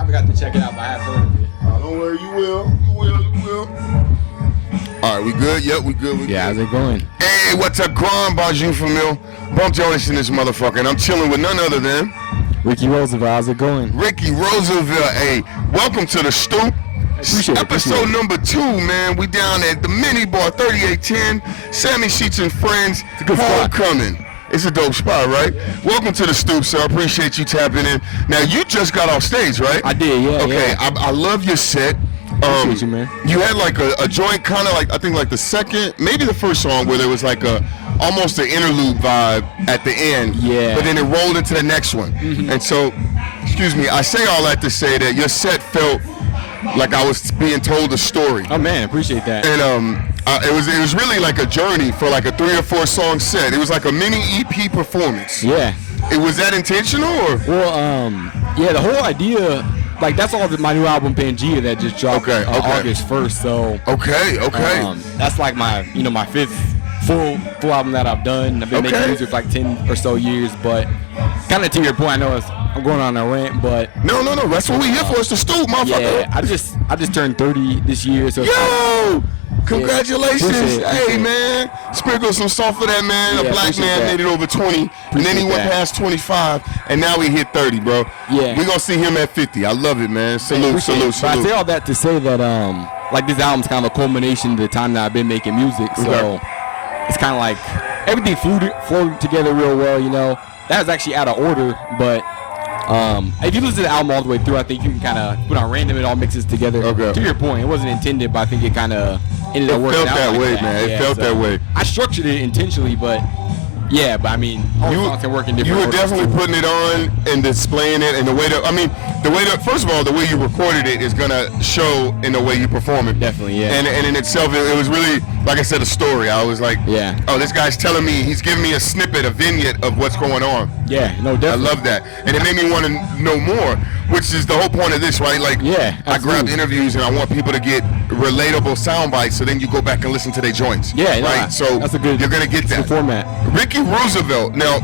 I forgot to check it out, but I have heard of it. Don't worry, you will. All right, we good? Yep, we good. Yeah, how's it going? Hey, what's up, Grand Bonjour Famille? Bump Jonas in this motherfucker, and I'm chilling with none other than Ricky Roosevelt, how's it going? Ricky Roosevelt. Hey, welcome to the Stoop. Episode number 2, man. We down at the mini bar, 3810, Sammy Sheets and Friends, Homecoming. It's a dope spot, right? Welcome to the Stoop, sir. I appreciate you tapping in. Now, you just got off stage, right? I did, yeah. Okay, yeah. I love your set. Appreciate you, man. You had like a joint, kind of like, I think like the second, maybe the first song where there was like almost an interlude vibe at the end. Yeah. But then it rolled into the next one. Mm-hmm. And so, excuse me, I say all that to say that your set felt like I was being told a story. Oh man, appreciate that. And it was really like a journey for like a 3 or 4 song set. It was like a mini EP performance. Yeah. Was that intentional or? Well, yeah, the whole idea, like that's all my new album Pangea that just dropped August 1st. So okay. That's like my my 5th full album that I've done. I've been making music for like 10 or so years, but kind of to your point, I know I'm going on a rant, but no, that's what we here for. It's the Stoop, motherfucker. Yeah, I just turned 30 this year, so yo, congratulations, yeah, hey man, sprinkle some salt for that man. A black man made it over 20, and then he went past 25, and now he hit 30, bro. Yeah, we gonna see him at 50. I love it, man. Salute. But I say all that to say that like this album's kind of a culmination of the time that I've been making music, so it's kind of like everything flowed together real well, That was actually out of order, but if you listen to the album all the way through, I think you can kind of put on random, it all mixes together. Okay. To your point, it wasn't intended, but I think it kind of ended up working out. It felt that way, like man. It felt that way. I structured it intentionally, but I mean, all songs can work in different You were definitely putting it on and displaying it, and first of all, the way you recorded it is gonna show in the way you perform it. Definitely, yeah. And in itself, it was really, like I said, a story. I was like, oh, this guy's telling me, he's giving me a snippet, a vignette of what's going on. Yeah, no, definitely. I love that, and it made me want to know more, which is the whole point of this, right? Like, I grab interviews and I want people to get relatable sound bites, so then you go back and listen to their joints. Yeah, right. So that's you're gonna get that format. Ricky Roosevelt. Now,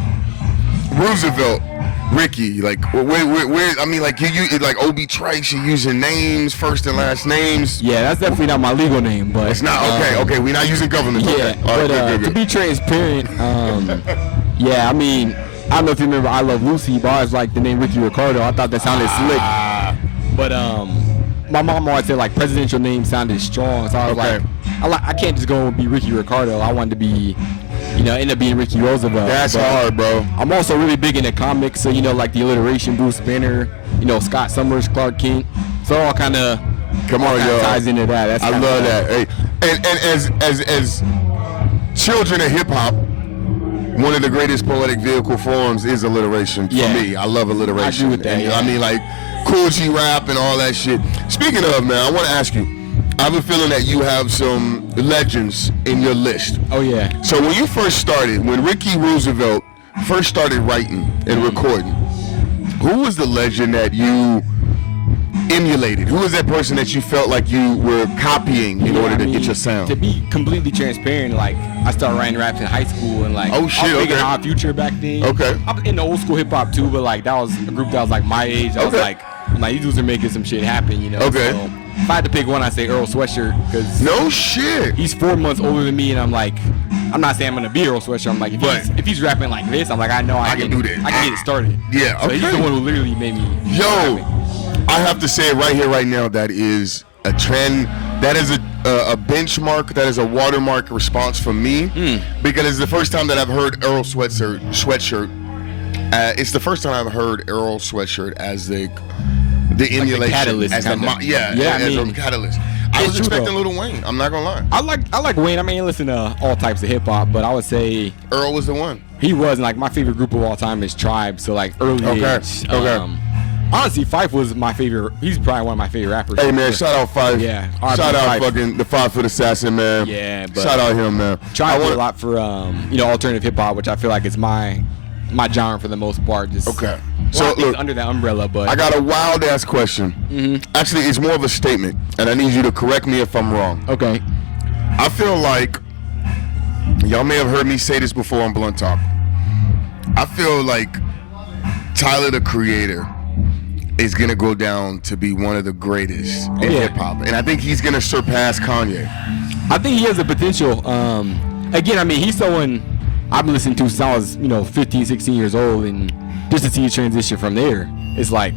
Ricky, like where? I mean, like you like Obi Trice, you're using names, first and last names. Yeah, that's definitely not my legal name, but it's not okay. We're not using government. Yeah, okay. But good. To be transparent, I mean, I don't know if you remember I Love Lucy, but I was like the name Ricky Ricardo. I thought that sounded slick, but my mom always said like presidential names sounded strong, so I was I can't just go and be Ricky Ricardo. I wanted to be, end up being Ricky Roosevelt. That's hard, bro. I'm also really big into comics, so like the alliteration, Bruce Banner, Scott Summers, Clark Kent. So it all kind of ties into that. That's I love that. Hey, and as children of hip hop, one of the greatest poetic vehicle forms is alliteration. For me, I love alliteration. I agree with that. I mean, like Cool G rap and all that shit. Speaking of, man, I want to ask you. I have a feeling that you have some legends in your list. Oh, yeah. So when you first started, when Ricky Roosevelt first started writing and recording, who was the legend that you emulated? Who was that person that you felt like you were copying in order to get your sound? To be completely transparent, like I started writing raps in high school and like I was big in Odd Future back then. Okay. I was in the old school hip hop too, but like that was a group that was like my age. I was like these dudes are making some shit happen, Okay. So if I had to pick one, I'd say Earl Sweatshirt, because no shit. He's 4 months older than me, and I'm like, I'm not saying I'm gonna be Earl Sweatshirt. I'm like, if he's rapping like this, I'm like, I know I can do this. I can get it started. Yeah. So he's the one who literally made me. I have to say it right here, right now. That is a trend. That is a benchmark. That is a watermark response from me, because it's the first time that I've heard Earl Sweatshirt. It's the first time I've heard Earl Sweatshirt as the emulation, like catalyst, as a catalyst. I was expecting Lil Wayne. I'm not gonna lie. I like Wayne. I mean, listen to all types of hip hop, but I would say Earl was the one. He was, and like my favorite group of all time is Tribe. So like early age. Honestly, Fife was my favorite. He's probably one of my favorite rappers. Hey man, shout out Fife. Yeah. Shout out fucking the 5 Foot Assassin, man. Yeah. But shout out him, man. Tribe did a lot for alternative hip hop, which I feel like is my genre for the most part. Just so look, under that umbrella, but I got a wild ass question. Actually, it's more of a statement, and I need you to correct me if I'm wrong. Okay. I feel like y'all may have heard me say this before on Blunt Talk. I feel like Tyler the Creator is gonna go down to be one of the greatest in yeah. hip hop, and I think he's gonna surpass Kanye. I think he has the potential. Again, I mean, he's someone I've been listening to since I was, 15, 16 years old, and just to see his transition from there, it's like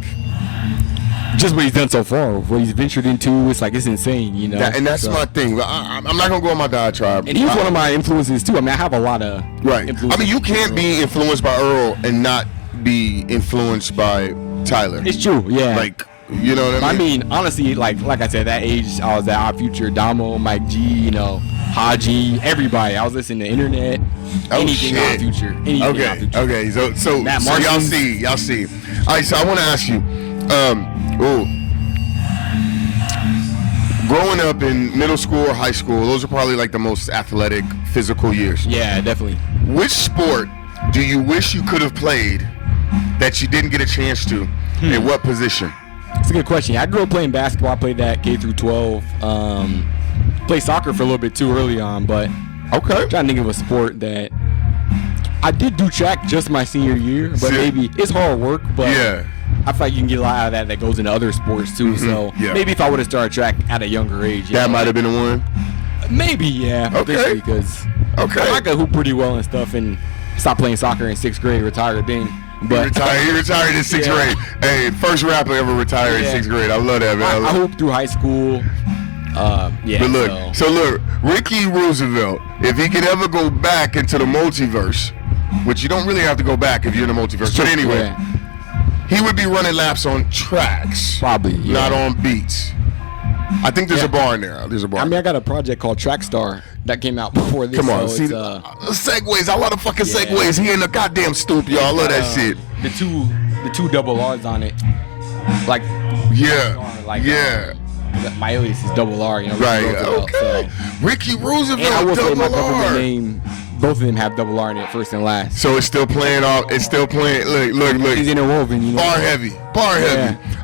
just what he's done so far, what he's ventured into. It's like it's insane, And that's my thing. I'm not gonna go on my diatribe. And he was one of my influences too. I mean, I have a lot of influences. I mean, you can't be influenced by Earl and not be influenced by Tyler. It's true, yeah. Like, you know what I mean? I mean, honestly, like I said, that age, I was at Odd Future, Damo, Mike G, Haji, everybody. I was listening to internet, anything Odd Future, anything Odd Future. Okay. So y'all see. All right, so I want to ask you, growing up in middle school or high school, those are probably like the most athletic, physical years. Yeah, definitely. Which sport do you wish you could have played that you didn't get a chance to? And what position? That's a good question. I grew up playing basketball. I played that K through 12. Played soccer for a little bit too early on, but I'm trying to think of a sport that I did do track just my senior year, but maybe it's hard work, but I feel like you can get a lot out of that goes into other sports too. So maybe if I would have started track at a younger age, that might have been the one. Maybe, yeah. Okay. Because I could hoop pretty well and stuff, and stopped playing soccer in 6th grade, retired then. But he retired in 6th grade. Hey, first rapper ever retired in 6th grade. I love that, man. I hooped through high school. But look, so Ricky Roosevelt, if he could ever go back into the multiverse, which you don't really have to go back if you're in the multiverse, but anyway, he would be running laps on tracks, probably, not on beats. I think there's a bar in there. There's a bar. I mean, I got a project called Track Star that came out before this. Come on, so see segues. I love the fucking segues. He in the goddamn Stoop, y'all. I love that shit. The two double R's on it, like my alias is double R, Right. Roosevelt, okay. So. Ricky Roosevelt, and I will say my double R. government name. Both of them have double R in it, first and last. So it's still playing off. It's still playing. Look. It's interwoven, Bar heavy. All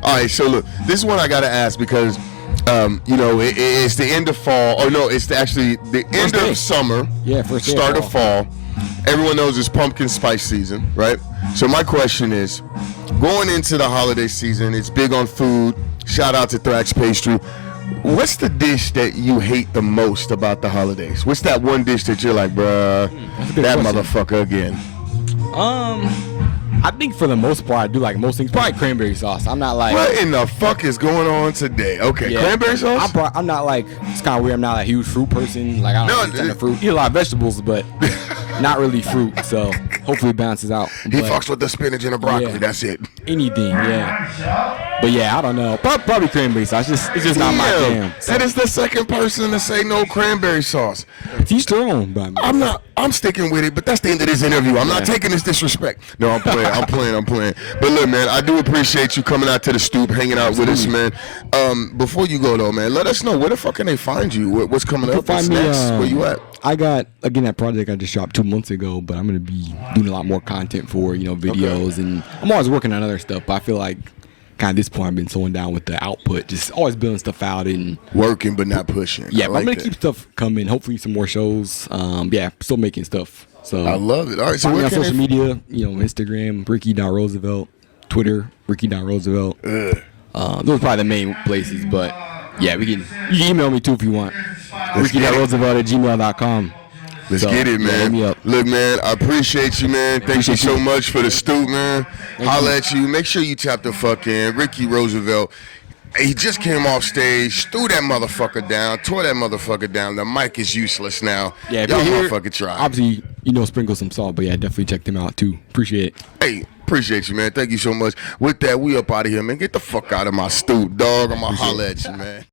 right. So look, this is one I gotta ask because, it's the end of fall. Oh no, it's actually the end of summer. Yeah, first day start of fall. Everyone knows it's pumpkin spice season, right? So my question is, going into the holiday season, it's big on food. Shout out to Thrax Pastry. What's the dish that you hate the most about the holidays? What's that one dish that you're like, bruh, that motherfucker again? I think for the most part, I do like most things. Probably cranberry sauce. I'm not like. What in the fuck is going on today? Okay, cranberry sauce? I'm not like, it's kind of weird. I'm not a huge fruit person. Like, I don't eat a ton of fruit. Eat a lot of vegetables, but not really fruit. So hopefully it balances out. He fucks with the spinach and the broccoli. Yeah. That's it. Anything, But I don't know. Probably cranberry sauce. It's just not my jam. So. That is the second person to say no cranberry sauce. Teach their own, bro. I'm sticking with it, but that's the end of this interview. I'm not taking this disrespect. No, I'm playing. But look, man, I do appreciate you coming out to the Stoop, hanging out with us, man. Before you go though, man, let us know where the fuck can they find you? What's coming up? What's next? Where you at? I got that project I just dropped 2 months ago, but I'm gonna be doing a lot more content for videos, and I'm always working on other stuff. But I feel like kind of at this point I've been slowing down with the output, just always building stuff out and working but not pushing. Yeah, but I'm gonna keep stuff coming. Hopefully some more shows. Still making stuff. So I love it. All right, so where on social media, Instagram, Ricky.Roosevelt, Twitter, Ricky.Roosevelt. Those are probably the main places, but you can email me too if you want. Ricky.Roosevelt@gmail.com. Let's get it, man. Look, man, I appreciate you, man. Thank you so much for the Stoop, man. Holla at you. Make sure you tap the fuck in. Ricky Roosevelt. He just came off stage, threw that motherfucker down, tore that motherfucker down. The mic is useless now. Yeah, y'all motherfucker try. Obviously, sprinkle some salt, but definitely check them out too. Appreciate it. Hey, appreciate you, man. Thank you so much. With that, we up out of here, man. Get the fuck out of my Stoop, dog. I'm gonna holla at you, man.